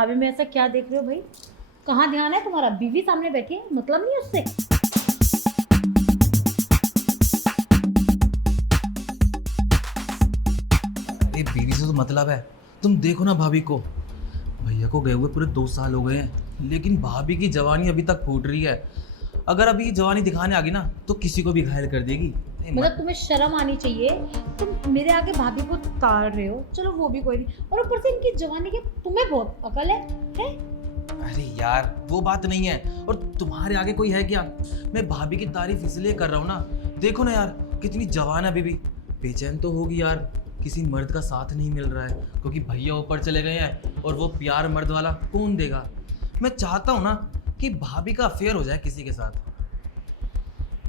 भाभी में ऐसा क्या देख रहे हो भाई? कहाँ ध्यान है तुम्हारा? बीवी सामने बैठी है, मतलब नहीं है उससे। अरे बीवी से तो मतलब है। तुम देखो ना भाभी को, भैया को गए हुए पूरे 2 साल हो गए हैं, लेकिन भाभी की जवानी अभी तक फूट रही है। अगर अभी जवानी दिखाने आ गई ना तो किसी को भी घायल कर देगी। मतलब तुम्हें शर्म आनी चाहिए। तुम मेरे आगे भाभी को ताड़ रहे हो, चलो वो भी कोई नहीं, और ऊपर से इनकी जवानी के तुम्हें बहुत अकल है? अरे यार वो बात नहीं है, और तुम्हारे आगे कोई है क्या? मैं भाभी की तारीफ इसलिए कर रहा हूँ ना, देखो ना यार कितनी जवान है अभी भी। बेचैन तो होगी यार, किसी मर्द का साथ नहीं मिल रहा है क्योंकि भैया ऊपर चले गए हैं, और वो प्यार मर्द वाला कौन देगा? मैं चाहता हूँ ना कि भाभी का अफेयर हो जाए किसी के साथ।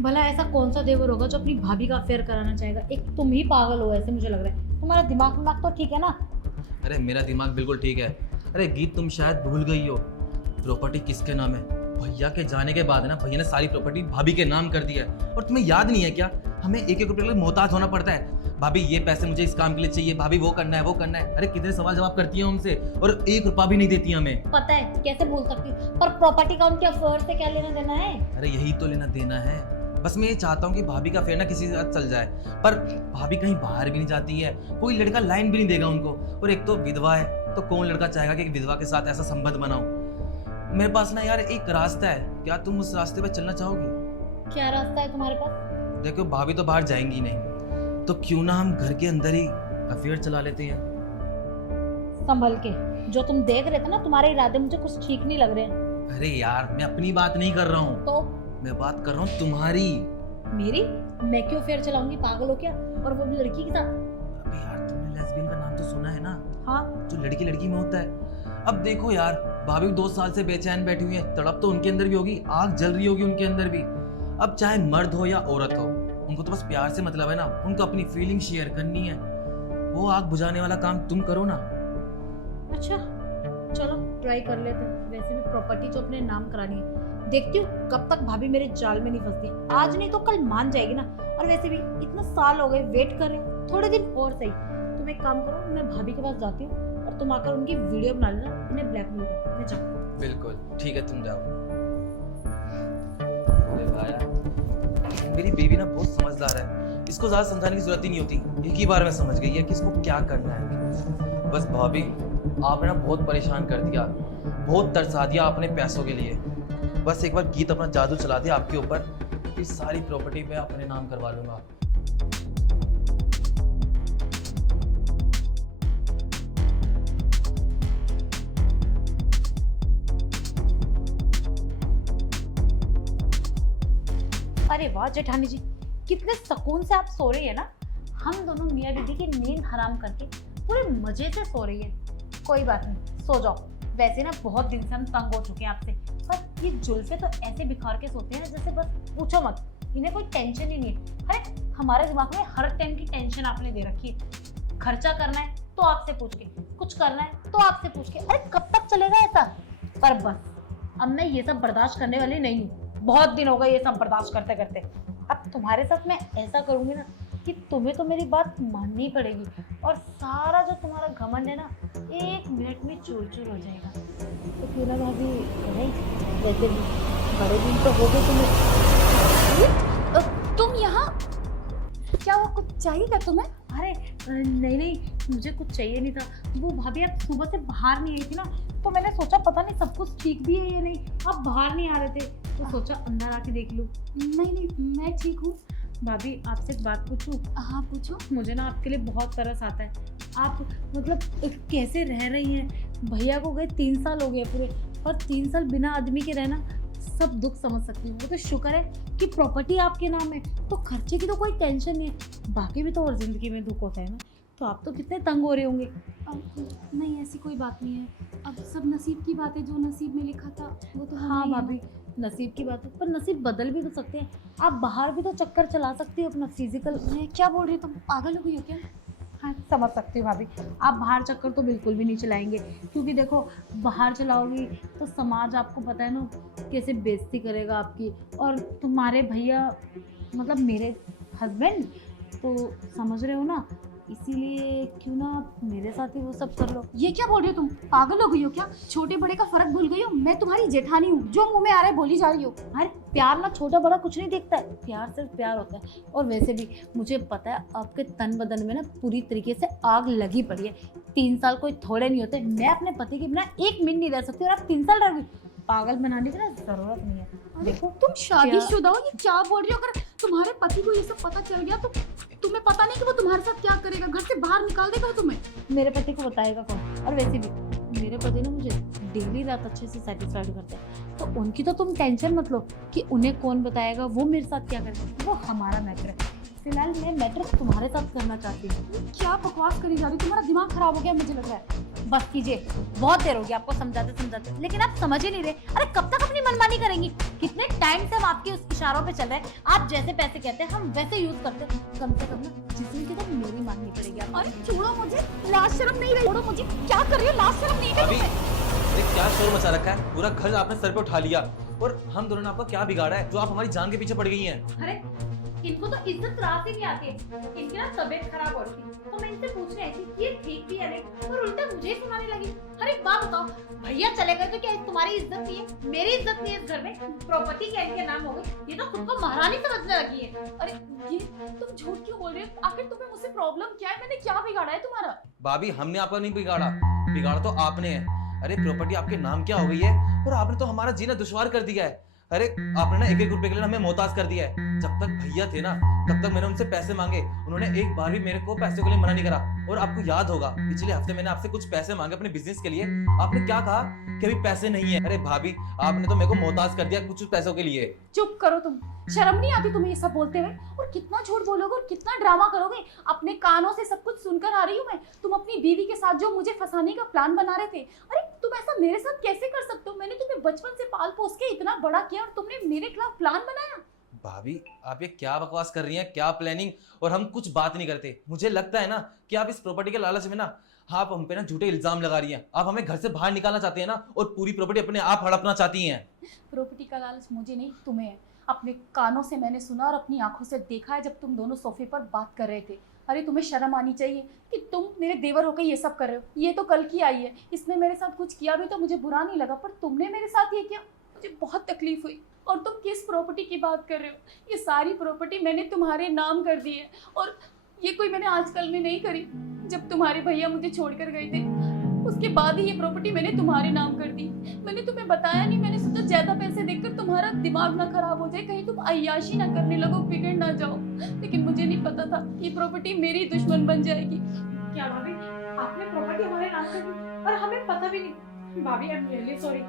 भला ऐसा कौन सा देवर होगा जो अपनी भाभी का अफेयर कराना चाहेगा? एक तुम ही पागल हो ऐसे मुझे लग रहा है। तुम्हारा दिमाग तो ठीक है ना? अरे मेरा दिमाग बिल्कुल ठीक है। अरे गीत तुम शायद भूल गई हो, प्रॉपर्टी किसके नाम है? भैया के जाने के बाद है ना, भैया ने सारी प्रॉपर्टी भाभी के नाम कर दिया है। और तुम्हें याद नहीं है क्या, हमें एक एक रुपये के लिए मोहताज होना पड़ता है। भाभी ये पैसे मुझे इस काम के लिए चाहिए, भाभी वो करना है वो करना है। अरे कितने सवाल जवाब करती है हमसे, और 1 रुपया भी नहीं देती हमें। पता है कैसे बोल सकती हूँ, पर प्रॉपर्टी का उनके अफेयर से क्या लेना देना है? अरे यही तो लेना देना है। बस मैं ये चाहता हूँ कि भाभी का फेर ना किसी के साथ चल जाए, पर भाभी कहीं बाहर भी नहीं जाती है, कोई लड़का लाइन भी नहीं देगा उनको। और एक तो विधवा है, तो कौन लड़का चाहेगा कि विधवा के साथ ऐसा संबंध बनाऊं? मेरे पास ना यार एक रास्ता है, क्या तुम उस रास्ते पे चलना चाहोगी? क्या रास्ता है तुम्हारे पास? देखो भाभी तो बाहर जाएंगी नहीं, तो क्यों ना हम घर के अंदर ही अफेयर चला लेते हैं। संभल के, जो तुम देख रहे थे ना, तुम्हारे इरादे मुझे कुछ ठीक नहीं लग रहे हैं। अरे यार मैं अपनी बात नहीं कर रहा हूँ, तो मैं बात कर रहा हूँ तुम्हारी। मेरी? मैं क्यों फेयर चलाऊंगी, पागल हो क्या? और वो भी लड़की के साथ? अबे यार तुमने लेस्बियन का नाम तो सुना है ना? हाँ। जो लड़की लड़की में होता है। अब देखो यार, भाभी 2 साल से बेचैन बैठी हुई है, तड़प तो उनके अंदर भी होगी, आग जल रही होगी उनके अंदर भी। अब चाहे मर्द हो या औरत हो, उनको तो बस प्यार से मतलब है ना, उनको अपनी फीलिंग शेयर करनी है। वो आग बुझाने वाला काम तुम करो ना। अच्छा चलो ट्राई कर लेते हैं। वैसे भी प्रॉपर्टी जो अपने नाम करानी है, देखती हूँ कब तक भाभी मेरे जाल में नहीं फंसती। आज नहीं तो कल मान जाएगी ना। और वैसे भी इतना साल हो गए वेट कर रहे हो, थोड़े दिन और सही। तुम एक काम करो, मैं भाभी के पास जाती हूँ और तुम आकर उनकी वीडियो बना लेना, इन्हें ब्लैकमेल करो। मैं जाऊँ? बिल्कुल ठीक है, तुम जाओ। अरे भाई मेरी बेबी ना बहुत समझदार है, इसको ज्यादा समझाने की जरूरत ही नहीं होती, एक ही बार में समझ गई है कि इसको क्या करना है। बस भाभी आपने ना बहुत परेशान कर दिया, बहुत तरसा दिया आपने पैसों के लिए। बस एक बार गीत अपना जादू चला दिया आपके ऊपर, फिर सारी प्रॉपर्टी मैं अपने नाम करवा लूंगा। अरे वाह जेठानी जी, कितने सुकून से आप सो रही है ना। हम दोनों मियाँ बीवी की नींद हराम करके पूरे मजे से सो रही है। कोई बात नहीं, सो जाओ। वैसे ना बहुत दिन से हम तंग हो चुके हैं आपसे, पर ये जुल्फे तो ऐसे बिखार के सोते हैं जैसे बस पूछो मत, इन्हें कोई टेंशन ही नहीं है। अरे हमारे दिमाग में हर टाइम की टेंशन आपने दे रखी है। खर्चा करना है तो आपसे पूछ के, कुछ करना है तो आपसे पूछ के। अरे कब तक चलेगा ऐसा? पर बस अब मैं ये सब बर्दाश्त करने वाली नहीं हूँ। बहुत दिन हो गए ये सब बर्दाश्त करते करते। अब तुम्हारे साथ मैं ऐसा करूंगी ना कि तुम्हें तो मेरी बात माननी पड़ेगी, और सारा जो तुम्हारा घमंड है ना 1 मिनट में चूर चूर हो जाएगा। तो क्यों ना भाभी, नहीं वैसे भी बड़े दिन तो हो गए तुम्हें। तुम यहाँ क्या हुआ, कुछ चाहिए क्या तुम्हें? अरे नहीं नहीं, मुझे कुछ चाहिए नहीं था। वो भाभी आप सुबह से बाहर नहीं आई थी ना, तो मैंने सोचा पता नहीं सब कुछ ठीक भी है या नहीं, आप बाहर नहीं आ रहे थे तो सोचा अंदर आके देख लूं। नहीं नहीं मैं ठीक हूँ। भाभी आपसे एक बात पूछूं? हाँ पूछो। मुझे ना आपके लिए बहुत तरस आता है। आप मतलब कैसे रह रही हैं? भैया को गए 3 साल हो गए पूरे, और 3 साल बिना आदमी के रहना, सब दुख समझ सकती हूँ। वो तो शुक्र है कि प्रॉपर्टी आपके नाम है, तो खर्चे की तो कोई टेंशन नहीं है। बाकी भी तो और जिंदगी में दुख होता है ना, तो आप तो कितने तंग हो रहे होंगे। नहीं ऐसी कोई बात नहीं है, अब सब नसीब की बात है, जो नसीब में लिखा था वो तो हाँ भाभी, नसीब की बात है, पर नसीब बदल भी तो सकते हैं। आप बाहर भी तो चक्कर चला सकती हो अपना फिजिकल। क्या बोल रही हो तुम, पागल हो गई हो क्या? हाँ समझ सकती हूँ भाभी, आप बाहर चक्कर तो बिल्कुल भी नहीं चलाएंगे, क्योंकि देखो बाहर चलाओगी तो समाज आपको पता है ना कैसे बेइज्जती करेगा आपकी। और तुम्हारे भैया मतलब मेरे हस्बैंड, तो समझ रहे हो ना, इसीलिए क्यों ना आप मेरे साथ ही वो सब कर लो। ये क्या बोल रही हो तुम? पागल हो गई हो क्या? छोटे बड़े का फर्क भूल गई हो? मैं तुम्हारी जेठानी हूँ, जो मुंह में आ रहा है बोली जा रही हो। अरे प्यार ना छोटा बड़ा कुछ नहीं देखता है, प्यार सिर्फ प्यार होता है। और वैसे भी मुझे पता है आपके तन बदन में ना पूरी तरीके से आग लगी पड़ी है। 3 साल कोई थोड़े नहीं होते। मैं अपने पति के बिना 1 मिनट नहीं रह सकती और आप 3 साल रह गई। पागल बनाने की ना जरूरत नहीं है। देखो तुम शादीशुदा हो, ये क्या बोल रही हो? अगर तुम्हारे पति को ये सब पता चल गया तो तुम्हें पता नहीं कि वो तुम्हारे साथ क्या करेगा, घर से बाहर निकाल देगा तुम्हें। मेरे पति को बताएगा कौन? और वैसे भी मेरे पति ना मुझे डेली रात अच्छे से सेटिस्फाइड करते हैं, तो उनकी तो तुम टेंशन मत लो कि उन्हें कौन बताएगा वो मेरे साथ क्या करेगा, वो हमारा मैटर है। फिलहाल मैं मैटर तुम्हारे साथ करना चाहती हूँ। क्या बकवास करी जा रही हो? तुम्हारा दिमाग खराब हो गया मुझे लग रहा है। बस कीजिए, बहुत देर हो गई आपको समझाते समझाते, लेकिन आप समझ ही नहीं रहे। अरे कब तक अपनी मनमानी करेंगी? कितने टाइम से हम आपके उस इशारों पे चल रहे हैं। आप जैसे पैसे कहते हैं हम वैसे यूज करते हैं। कम से कम ना जिसमें की तो मेरी माननी पड़ेगी आपको। अरे छोड़ो मुझे, लाज शर्म नहीं रही? छोड़ो मुझे, क्या कर रही हो? लाज शर्म नहीं अभी रही? अरे क्या शोर मचा रखा है, पूरा घर आपने सर पे उठा लिया। और हम दोनों ने आपका क्या बिगाड़ा है जो आप हमारी जान के पीछे पड़ गई हैं? अरे इनको तो इज्जत रात ही नहीं आती है। इनकी ना तबीयत खराब हो रही थी तो मैं इनसे पूछ रही थी कि ये ठीक भी है नहीं, और उल्टा मुझे ही सुनाने लगी। अरे एक बात बताओ, भैया चले गए तो क्या तुम्हारी इज्जत नहीं है? मेरी इज्जत नहीं है इस घर में? प्रॉपर्टी क्या इनके नाम हो गई? ये तो खुद को महारानी समझने लगी है। अरे ये तुम झूठ क्यों बोल रहे हो? आखिर तुम्हें मुझसे प्रॉब्लम क्या है? मैंने क्या बिगाड़ा है तुम्हारा? भाभी हमने आपका नहीं बिगाड़ा, बिगाड़ा तो आपने है। अरे प्रॉपर्टी आपके नाम क्या हो गई है और आपने तो हमारा जीना दुश्वार कर दिया है। अरे आपने ना 1-1 रुपए के लिए हमें मोहताज कर दिया है। जब तक भैया थे ना तब तक मैंने उनसे पैसे मांगे, उन्होंने एक बार भी मेरे को पैसे के लिए मना नहीं करा। और आपको याद होगा पिछले हफ्ते मैंने आपसे कुछ पैसे मांगे अपने बिजनेस के लिए, आपने क्या कहा कि अभी पैसे नहीं है। अरे भाभी आपने तो मेरे को मोहताज कर दिया कुछ पैसों के लिए। चुप करो तुम, शर्म नहीं आती तुम्हें ये सब बोलते हुए? और कितना झूठ बोलोगे और कितना ड्रामा करोगे? अपने कानों से सब कुछ सुनकर आ रही हूँ मैं। तुम अपनी बीवी के साथ जो मुझे फंसाने का प्लान बना रहे थे, अरे तुम ऐसा मेरे साथ कैसे कर सकते हो? मैंने तुम्हें बचपन से पाल पोस के इतना बड़ा किया और तुमने मेरे खिलाफ प्लान बनाया। भाभी आप ये क्या बकवास कर रही हैं, क्या प्लानिंग? और हम कुछ बात नहीं करते। मुझे लगता है ना कि आप इस प्रॉपर्टी के लालच में ना आप हम पे ना झूठे इल्जाम लगा रही हैं। आप हमें घर से बाहर निकालना चाहते हैं ना, और पूरी प्रॉपर्टी अपने आप हड़पना चाहती हैं। प्रॉपर्टी का लालच मुझे नहीं तुम्हें है। अपने कानों से मैंने सुना और अपनी आंखों से देखा है जब तुम दोनों सोफे पर बात कर रहे थे। अरे तुम्हें शर्म आनी चाहिए कि तुम मेरे देवर होकर ये सब कर रहे हो। ये तो कल की आई है, इसने मेरे साथ कुछ किया भी तो मुझे बुरा नहीं लगा, पर तुमने मेरे साथ ये किया, मुझे बहुत तकलीफ हुई। और तुम किस प्रॉपर्टी की बात कर रहे हो? ये सारी प्रॉपर्टी मैंने तुम्हारे नाम कर दी है, और ये कोई मैंने आजकल में नहीं करी। जब तुम्हारे भैया मुझे छोड़कर गए थे उसके बाद ही ये प्रॉपर्टी मैंने तुम्हारे नाम कर दी। मैंने तुम्हें बताया नहीं, मैंने सोचा ज्यादा पैसे देखकर तुम्हारा दिमाग ना खराब हो जाए, कहीं तुम अय्याशी ना करने लगो, बिगड़ ना जाओ। लेकिन मुझे नहीं पता था ये प्रॉपर्टी मेरी दुश्मन बन जाएगी। क्या भाभी आपने प्रॉपर्टी हमारे नाम कर दी और हमें पता भी नहीं? भाभी आई एम रियली सॉरी।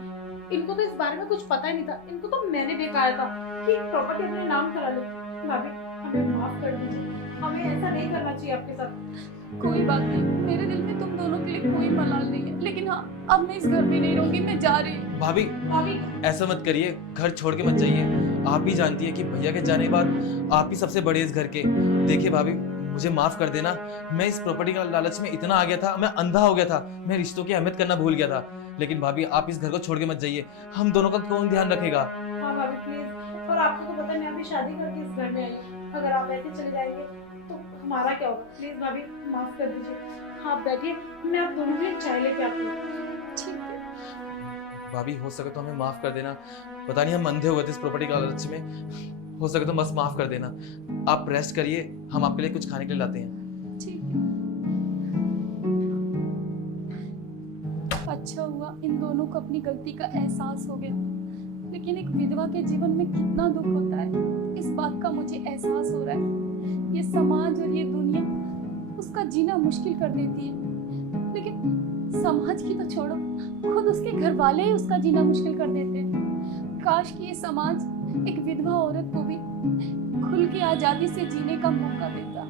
इनको तो इस बारे में कुछ पता ही नहीं था। इनको तो मैंने बेकाया था कि प्रॉपर्टी अपने नाम करा लो। भाभी हमें माफ कर दीजिए, हमें ऐसा नहीं करना चाहिए आपके साथ। कोई बात नहीं, मेरे दिल में तुम दोनों के लिए कोई मलाल नहीं है, लेकिन हाँ अब मैं इस घर में नहीं रहूंगी, मैं जा रही हूँ। भाभी भाभी ऐसा मत करिए, घर छोड़ के मत जाइए। आप भी जानती है कि भैया के जाने के बाद आप ही सबसे बड़े इस घर के। देखिए भाभी मुझे माफ कर देना, मैं इस प्रॉपर्टी का लालच में इतना आ गया था, मैं अंधा हो गया था, मैं रिश्तों की अहमियत करना भूल गया था। लेकिन भाभी आप इस घर को छोड़ के मत जाइए, हम दोनों का कौन ध्यान रखेगा? हाँ भाभी प्लीज। और आपको तो पता है मैं अभी शादी करके इस घर में आई हूँ, अगर आप ऐसे चले जाएंगे तो हमारा क्या होगा? प्लीज भाभी माफ कर दीजिए। हाँ आप बैठिए, मैं आप दोनों के लिए चाय लेके आती हूँ। ठीक है। भाभी हो सके तो हमें माफ कर देना। पता नहीं हम अंधे हो गए थे इस प्रॉपर्टी के लालच में। हो सके तो बस माफ कर देना। आप रेस्ट करिए, हम आपके लिए कुछ खाने के लिए लाते हैं। ठीक है। अच्छा हुआ इन दोनों को अपनी गलती का एहसास हो गया, लेकिन एक विधवा के जीवन में कितना दुख होता है इस बात का मुझे एहसास हो रहा है। ये समाज और ये दुनिया उसका जीना मुश्किल कर देती है, लेकिन समाज की तो छोड़ो, खुद उसके घर वाले ही उसका जीना मुश्किल कर देते हैं। काश कि ये समाज एक विधवा औरत को भी खुल के आजादी से जीने का मौका देता।